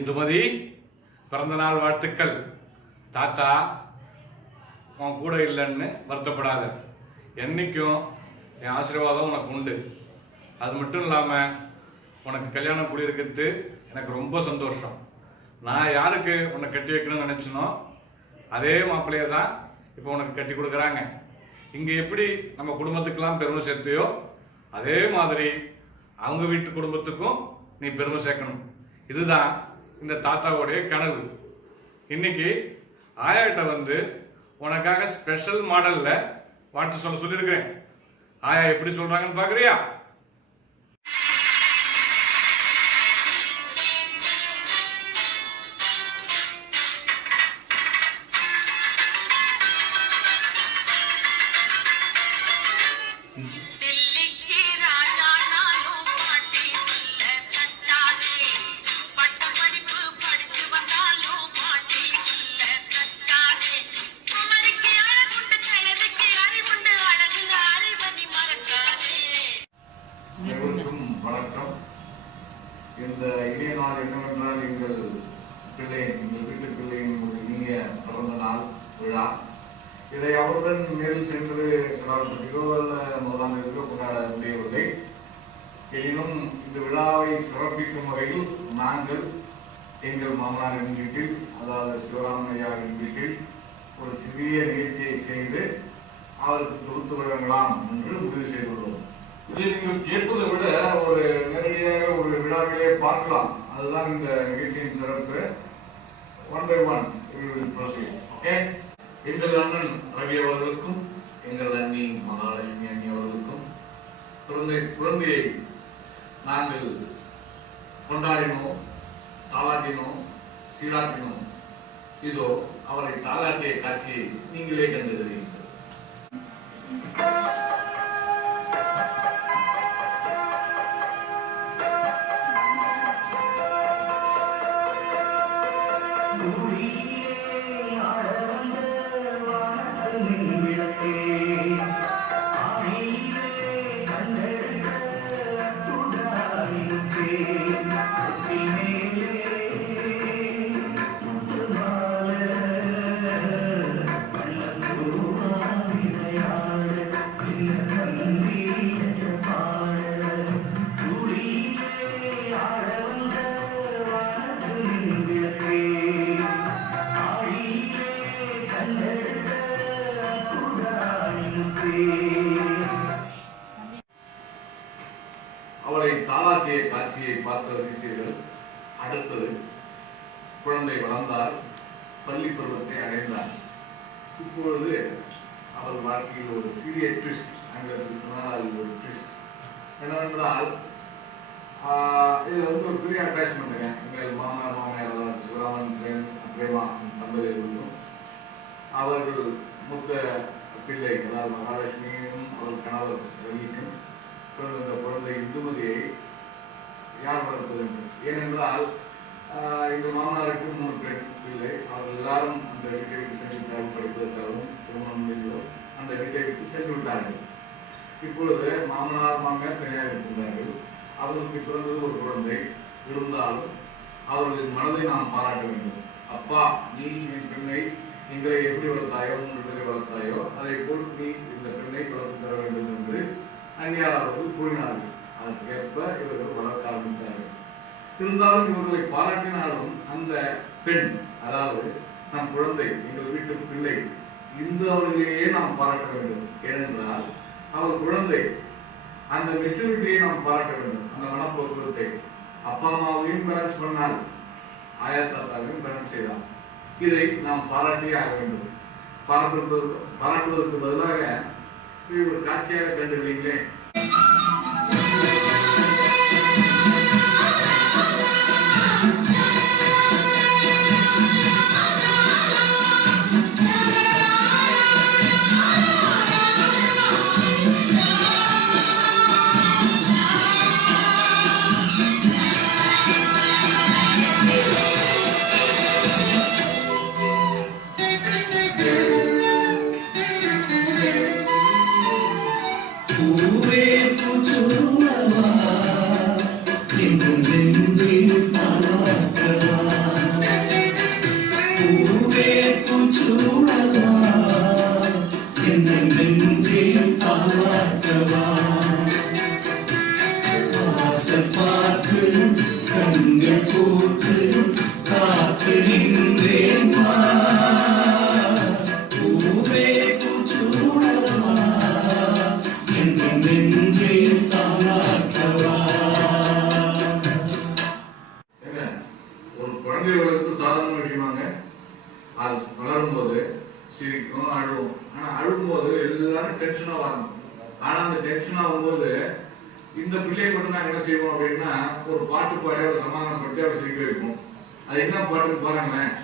இந்துமதி பிறந்தநாள் வாழ்த்துக்கள். தாத்தா உன் கூட இல்லைன்னு வருத்தப்படாத, என்னைக்கும் என் ஆசீர்வாதம் உனக்கு உண்டு. அது மட்டும் இல்லாமல் உனக்கு கல்யாணம் கூடியிருக்கிறது எனக்கு ரொம்ப சந்தோஷம். நான் யாருக்கு உன்னை கட்டி வைக்கணும்னு நினச்சினோ அதே மாப்பிள்ளையை தான் இப்போ உனக்கு கட்டி கொடுக்குறாங்க. இங்கே எப்படி நம்ம குடும்பத்துக்கெல்லாம் பெருமை சேர்த்தையோ அதே மாதிரி அவங்க வீட்டு குடும்பத்துக்கும் நீ பெருமை சேர்க்கணும். இதுதான் இந்த தாத்தாவுடைய கனவு. இன்னைக்கு ஆயாட்ட வந்து உனக்காக ஸ்பெஷல் மாடல்ல வாழ்த்து சொல்ல சொல்லியிருக்கிறேன். ஆயா எப்படி சொல்றாங்கன்னு பாக்குறியா? வணக்கம். இந்த இனிய நாள் என்னவென்றால் எங்கள் வீட்டு பிள்ளையின் ஒரு இனிய பிறந்த நாள் விழா. இதை அவருடன் மேல் சென்று சிறப்பிக்கோ அல்ல முதலாம் தேதியோ கொண்டாட முடியவில்லை. எனினும் இந்த விழாவை சிறப்பிக்கும் வகையில் நாங்கள் எங்கள் மாமனாரின் வீட்டில், அதாவது சிவராமையாவின் வீட்டில் ஒரு சிறிய நிகழ்ச்சியை செய்து அவருக்கு கொடுத்து வழங்கலாம் என்று முடிவு செய்துள்ளோம். இதை நீங்கள் கேட்பதை விட ஒரு நேரடியாக ஒரு விழாவிலே பார்க்கலாம். அதுதான் இந்த நிகழ்ச்சியின் சிறப்பு. One by one okay. எங்கள் அண்ணன் ரவி அவர்களுக்கும் எங்கள் அண்ணி மகாலட்சுமி அண்ணி அவர்களுக்கும் குழந்தையை நாங்கள் கொண்டாடினோம், தாளாட்டினோம், சீராட்டினோம். இதோ அவரை தாளாட்டிய காட்சியை நீங்களே கண்டுகிறீர்கள். அவளை தாளாட்டிய காட்சியை பார்த்து ரசித்தீர்கள். அடுத்தது குழந்தை வளர்ந்தார், பள்ளி பருவத்தை அடைந்தார். இப்பொழுது அவள் வாழ்க்கையில் ஒரு சிறிய ட்விஸ்ட், அங்கே சொன்னால் அது ஒரு ட்விஸ்ட் என்னவென்றால், இது வந்து ஒரு பெரிய அட்டாச்மெண்ட்டுங்க. எங்கள் மாமனார் மாமியார் சிவராமன் பிரேமா தம்பதியர்களுக்கும் அவர்கள் மூத்த பிள்ளை, அதாவது மகாலட்சுமியும் அவர்கள் கணவர் ரவிக்கும் இந்த குழந்தை இந்துமதியை யார் வளர்ப்பது என்று. ஏனென்றால் எங்கள் மாமனாருக்கு 3 பெண் பிள்ளை. அவர்கள் எல்லாரும் அந்த வீட்டை விட்டு சென்று விட்டார்கள். படிப்பதற்காகவும் திருமணம் முடிந்தோ அந்த வீட்டை விட்டு சென்று விட்டார்கள். இப்பொழுது மாமனார் மாமியார் தனியாக இருக்கின்றார்கள். அவர்களுக்கு பிறந்தது ஒரு குழந்தை. இருந்தாலும் அவர்களின் மனதை நாம் பாராட்ட வேண்டும். அப்பா, நீ என் பெண்ணை எங்களை எப்படி வளர்த்தாயோ, 3 பேரை வளர்த்தாயோ அதை போல் நீ இந்த பெண்ணை வளர்த்து தர வேண்டும் என்று அந்நியார் அவர்கள் கூறினார்கள். அதற்கேற்ப இவர்கள் வளர்க்க ஆரம்பித்தார்கள். இருந்தாலும் இவர்களை பாராட்டினாலும் அந்த பெண், அதாவது நம் குழந்தை, எங்கள் வீட்டு பிள்ளை, இந்த அவர்களையே நாம் பாராட்ட வேண்டும். ஏனென்றால் அவர் குழந்தை, அந்த மெச்சூரிட்டியை நாம் பாராட்ட வேண்டும். அந்த மனப்போக்குவரத்தை அப்பா அம்மாவையும் பேலன்ஸ் பண்ணால், ஆயா தாத்தாவையும் பேலன்ஸ் செய்தால், இதை நாம் பாராட்டியே ஆக வேண்டும். பாராட்டுவதற்கு பதிலாக ஒரு காட்சியாக கண்டுள்ளீங்களே. பூவே பூச்சுருளவா குழந்தை வளர்ப்பு சாதாரண விஷயமாங்க. அது வளரும்போது சிரிக்கும், அழுவும். ஆனா அழுகும்போது எல்லாரும் டென்ஷனா ஆகும். ஆனா அந்த டென்ஷன் ஆகும்போது இந்த பிள்ளையை மட்டும் நாங்க என்ன செய்வோம் அப்படின்னா, ஒரு பாட்டு பாடி ஒரு சமாதானப்படுத்தி அவரை சிரிக்க வைப்போம். அது என்ன பாட்டுன்னு பாருங்களேன்.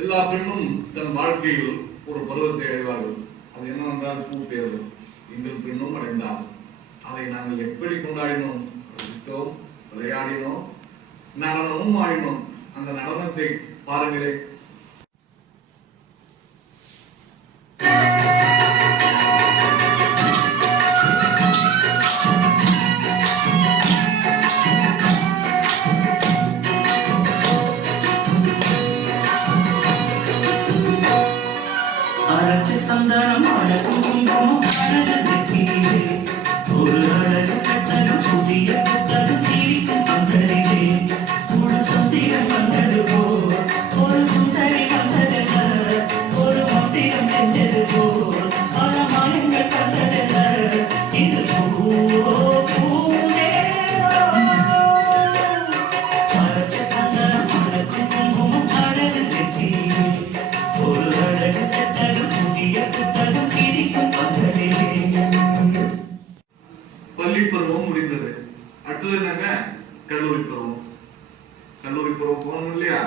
எல்லா பெண்ணும் தன் வாழ்க்கையில் ஒரு பருவத்தை அடைவார்கள். அது என்னவென்றால் பூ தேர்வு. எங்கள் பெண்ணும் அடைந்தார். அதை நாங்கள் எப்படி கொண்டாடினோம்? ரசித்தோம், விளையாடினோம், நடனமும் ஆடினோம். அந்த நடனத்தை பாருங்களேன். சந்தானம் அழகும் குங்குமம் அழகு ஒரு அழகு கட்டணம் புதிய புத்தகம் சீரிக்கும் பந்தரிலே ஒரு சுந்தரம் வந்தது போ ஒரு சுந்தரி வந்தது ஒரு மந்திரம் செஞ்சது போ பல மாயங்கள் கண்டது இது பூவே அழகு சந்தானம் அழகும் குங்குமம் அழகு ஒரு அழகு கட்டணம் புதிய புத்தகம் சீரிக்கும் பந்தரிலே. பள்ளி பருவம் முடிந்தது. அடுத்தது என்னங்க? கல்லூரி பருவம். கல்லூரி பருவம் போகணும் இல்லையா?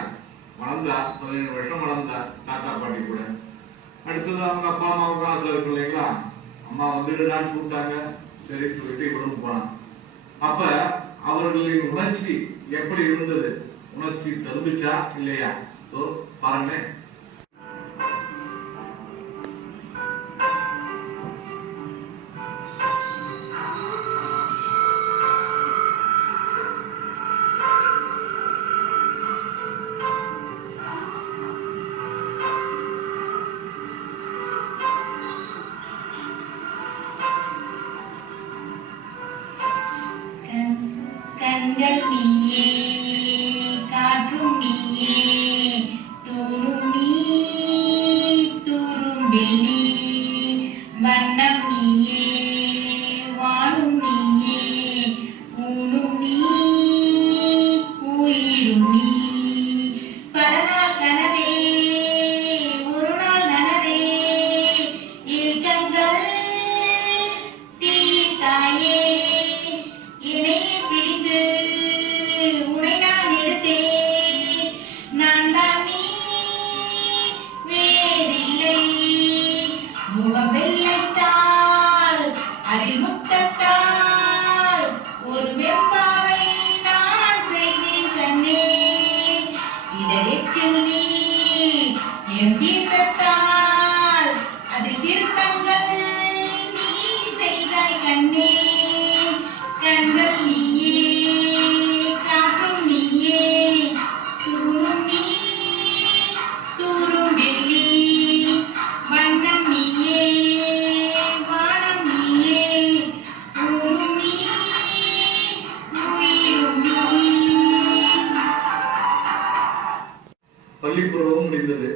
வளர்ந்தா 17 வருஷம் வளர்ந்தா தாத்தா பாட்டி கூட. அடுத்தது அவங்க அப்பா அம்மாவுக்கு ஆசை இருக்கும் இல்லைங்களா? அம்மா வந்துடுடான்னு கூப்பிட்டாங்க. சரி சொல்லிட்டு இவரும் போனான். அப்ப அவர்களின் உணர்ச்சி எப்படி இருந்தது? உணர்ச்சி தருந்துச்சா இல்லையா? பாருங்க. கண்கள் நீயே, காற்றும் நீயே, தூரும் நீ, தூரும் வெள்ளி, வண்ணம் நீயே, வாழும் நீயே, ஊனும் நீ, உயிரும் நீ, பலநாள் கனவே, ஒரு நாள் நனவே, ஏக்கங்கள் தீர்த்தாயே. ஒரு வெப்பாவை நான் செய்தேன் கண்ணே, இதயத்தில் நீ என் தீர்த்தால் அதில் திருத்தங்கள் நீ செய்தாய் கண்ணே. கண்கள் நீயே, காற்றும் நீயே, தூரும் நீ, தூரும் வெள்ளி, வண்ணம் நீயே, வானம் நீயே, ஊரும் நீ, உயிரும் நீ. பள்ளி பருவம் முடிந்தது.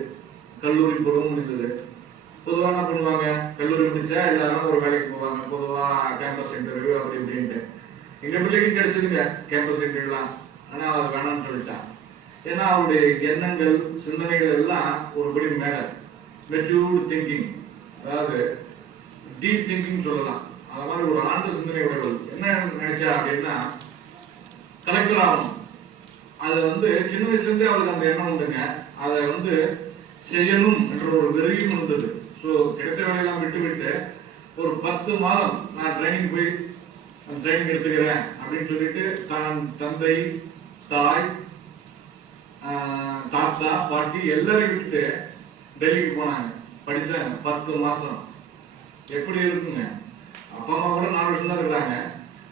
கல்லூரி பருவம் முடிந்தது. பொதுவா என்ன பண்ணுவாங்க? கல்லூரி முடிச்சா எல்லாரும் ஒரு வேலைக்கு போவாங்க. பொதுவா கேம்பஸ் இன்டர்வியூ அப்படி இப்படின்ட்டு. எங்க பிள்ளைக்கு கிடைச்சதுங்க கேம்பஸ் இன்டர்வியூலாம். ஆனா அவர் வேணாம்னு சொல்லிட்டான். ஏன்னா அவருடைய எண்ணங்கள் சிந்தனைகள் எல்லாம் ஒருபடி மேல மெச்சூர்ட் திங்கிங், அதாவது டீப் திங்கிங் சொல்லலாம். அது மாதிரி ஒரு ஆழ்ந்த சிந்தனை உடையவள். என்ன நினைச்சா அப்படின்னா கலெக்டர் ஆகணும். அது சின்ன வயசுல இருந்தே அவளுக்கு அந்த எண்ணம் உண்டுங்க. அதை செய்யணும் என்ற ஒரு வெறியும் இருந்தது. ஸோ கிடைத்த வேலையெல்லாம் விட்டு விட்டு ஒரு 10 மாதம் நான் ட்ரைனிங் எடுத்துக்கிறேன் அப்படின்னு சொல்லிட்டு தான் தந்தை, தாய், தாத்தா, பாட்டி எல்லாரையும் விட்டுட்டு டெல்லிக்கு போனாங்க. படிச்சாங்க 10 மாசம். எப்படி இருக்குங்க? அப்பா அம்மா கூட 4 வருஷம் தான் இருக்கிறாங்க.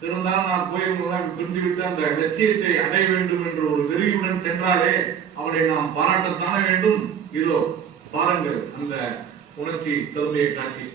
இருந்தாலும் நான் போய் புரிந்து விட்டு அந்த லட்சியத்தை அடைய வேண்டும் என்ற ஒரு வெறியுடன் சென்றாலே அவளை நாம் பாராட்டத்தானே வேண்டும். இதோ பாருங்கள், அந்த உணர்ச்சி தழுவிய காட்சி.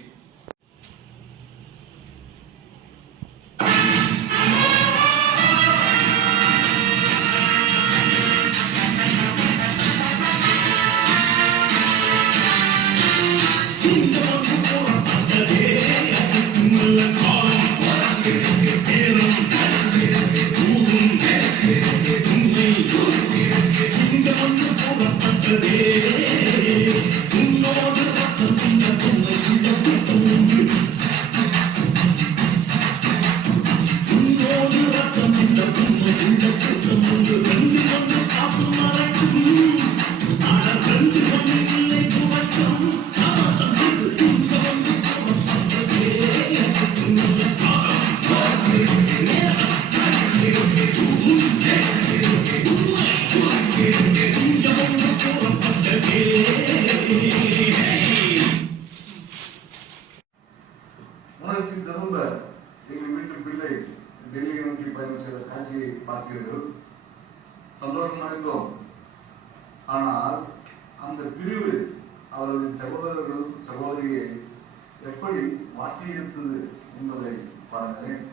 உணர்ச்சி திரும்ப எங்கள் வீட்டு பிள்ளை டெல்லியை நோக்கி பயணம் செய்த காட்சியை பார்த்தீர்கள். சந்தோஷம் அடைந்தோம். ஆனால் அந்த பிரிவு அவர்களின் சகோதரர்கள் சகோதரியை எப்படி மாற்றியிருத்தது என்பதை பாருங்களேன்.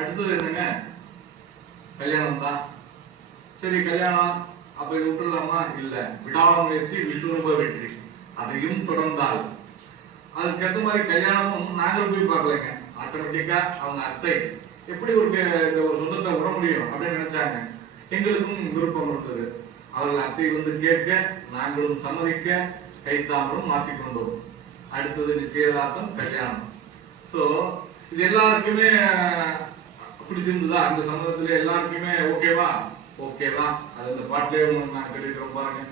அடுத்தது என்னங்க, கல்யாணம் தான். சரி, கல்யாணம் அப்ப விட்டுலாமா? இல்ல, விடாமுயற்சி விஸ்வரூப வெற்றி. அதையும் தொடர்ந்தால் அதுக்கேற்ற மாதிரி கல்யாணமும் நாங்களும் போய் பார்க்கலைங்க. ஆட்டோமேட்டிக்கா அவங்க அத்தை எப்படி ஒரு சொந்தத்தை விட முடியும் அப்படின்னு நினைச்சாங்க. எங்களுக்கும் விருப்பம் இருந்தது. அவர்கள் அத்தை வந்து கேட்க, நாங்களும் சம்மதிக்க, கைத்தாமலும் மாற்றிக்கொண்டோம். அடுத்தது நிச்சயதார்த்தம், கல்யாணம். ஸோ இது எல்லாருக்குமே பிடிச்சிருந்ததா? அந்த சம்மதத்துல எல்லாருக்குமே ஓகேவா? ஓகேவா? அது அந்த பாட்டிலே நான் கேட்டுக்கிறோம் பாருங்க.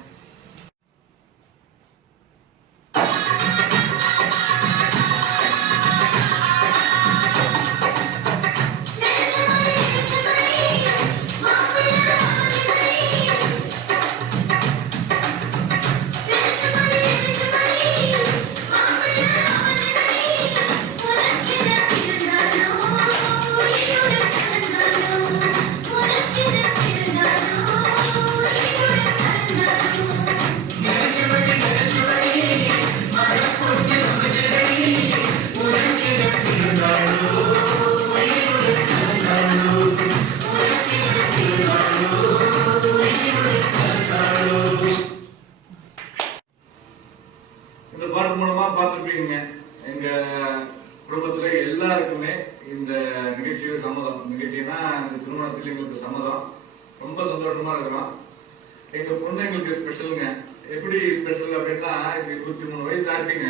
எங்க பொண்ணு எங்களுக்கு ஸ்பெஷலுங்க. எப்படி ஸ்பெஷல் அப்படின்னா, 23 வயசு ஆச்சுங்க.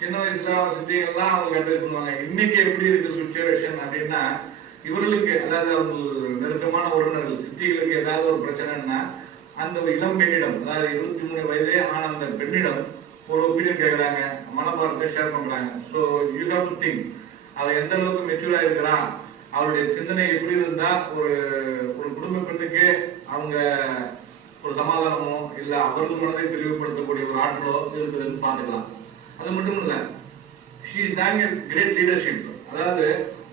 சின்ன வயசுல அவங்க சித்திகள்லாம் அவங்க அட்வைஸ் பண்ணுவாங்க. இன்னைக்கு எப்படி இருக்கு சுச்சுவேஷன் அப்படின்னா, இவர்களுக்கு அதாவது அவங்க நெருக்கமான உறவினர்கள் சித்திகளுக்கு ஏதாவது ஒரு பிரச்சனைன்னா அந்த இளம் பெண்ணிடம், அதாவது 23 வயதே ஆன அந்த பெண்ணிடம் ஒரு ஒப்பீனியன் கேட்குறாங்க, மனப்பாரத்தை ஷேர் பண்றாங்க. So you have to think அவ எந்த அளவுக்கு மெச்சூரா இருக்கிறா, அவருடைய சிந்தனை எப்படி இருந்தா ஒரு ஒரு குடும்ப பெண்ணுக்கு அவங்க ஒரு சமாதானமோ இல்ல அவர்கள் மனதை தெளிவுபடுத்தக்கூடிய ஒரு ஆற்றலோ இருக்குதுன்னு பார்த்துக்கலாம். அது மட்டும் இல்ல, she is having a great leadership. அதாவது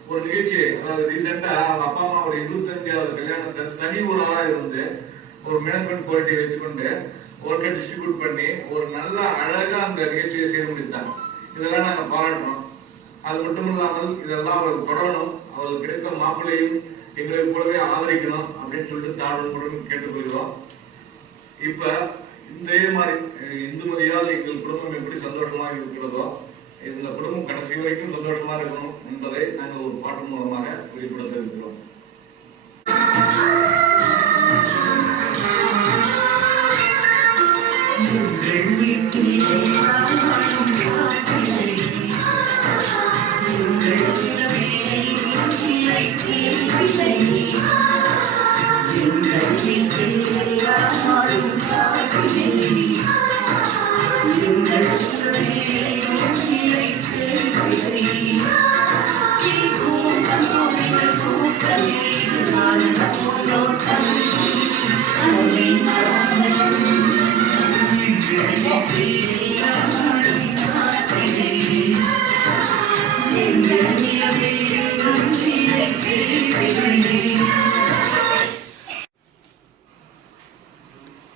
ஒரு நிகழ்ச்சி, அதாவது ரீசெண்டா அவங்க அப்பா அம்மாவோட 25வது கல்யாணத்தை தனி ஒரு ஆளா இருந்து ஒரு மேனேஜ்மெண்ட் குவாலிட்டியை வச்சுக்கொண்டு ஒர்க்கை டிஸ்ட்ரிபியூட் பண்ணி ஒரு நல்ல அழகா அந்த நிகழ்ச்சியை செய்து முடித்தாங்க. இதெல்லாம் நாங்கள் பாராட்டுறோம். அது மட்டும் இல்லாமல் இதெல்லாம் அவர்களுக்கு தொடரணும், அவர்களுக்கு கிடைத்த மாப்பிள்ளையும் எங்களை போலவே ஆதரிக்கணும் அப்படின்னு சொல்லிட்டு தாழ்வுடன் கேட்டுக்கொள்கிறோம். இப்ப இதே மாதிரி இந்துமதியால் எங்கள் குடும்பம் எப்படி சந்தோஷமாக இருக்கிறதோ இந்த குடும்பம் கடைசி வரைக்கும் சந்தோஷமா இருக்கணும் என்பதை நாங்கள் ஒரு பாட்டு மூலமாக வெளிப்படுத்த இருக்கிறோம்.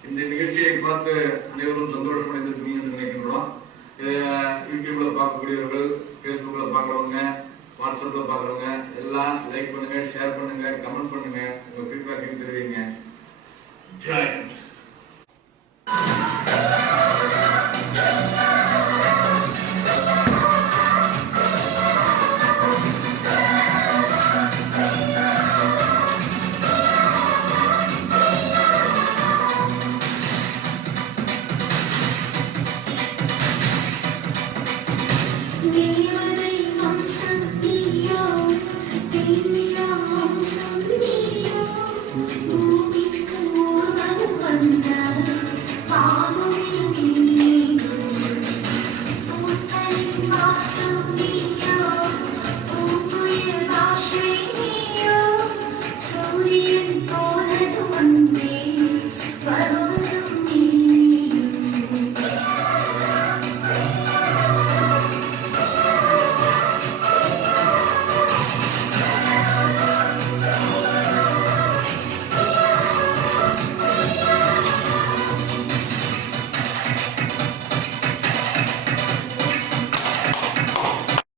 இந்த நிகழ்ச்சியை பார்த்து அனைவரும் சந்தோஷம் அடைந்திருக்கீங்கன்னு நினைக்கின்றோம். யூடியூப்ல பார்க்கக்கூடியவர்கள், பேஸ்புக்ல பார்க்குறவங்க, வாட்ஸ்அப்ல பார்க்குறவங்க எல்லாம் லைக் பண்ணுங்க, ஷேர் பண்ணுங்க, கமெண்ட் பண்ணுங்க, உங்க ஃபீட்பேக்கையும் தெரிவிங்க. ஜெய்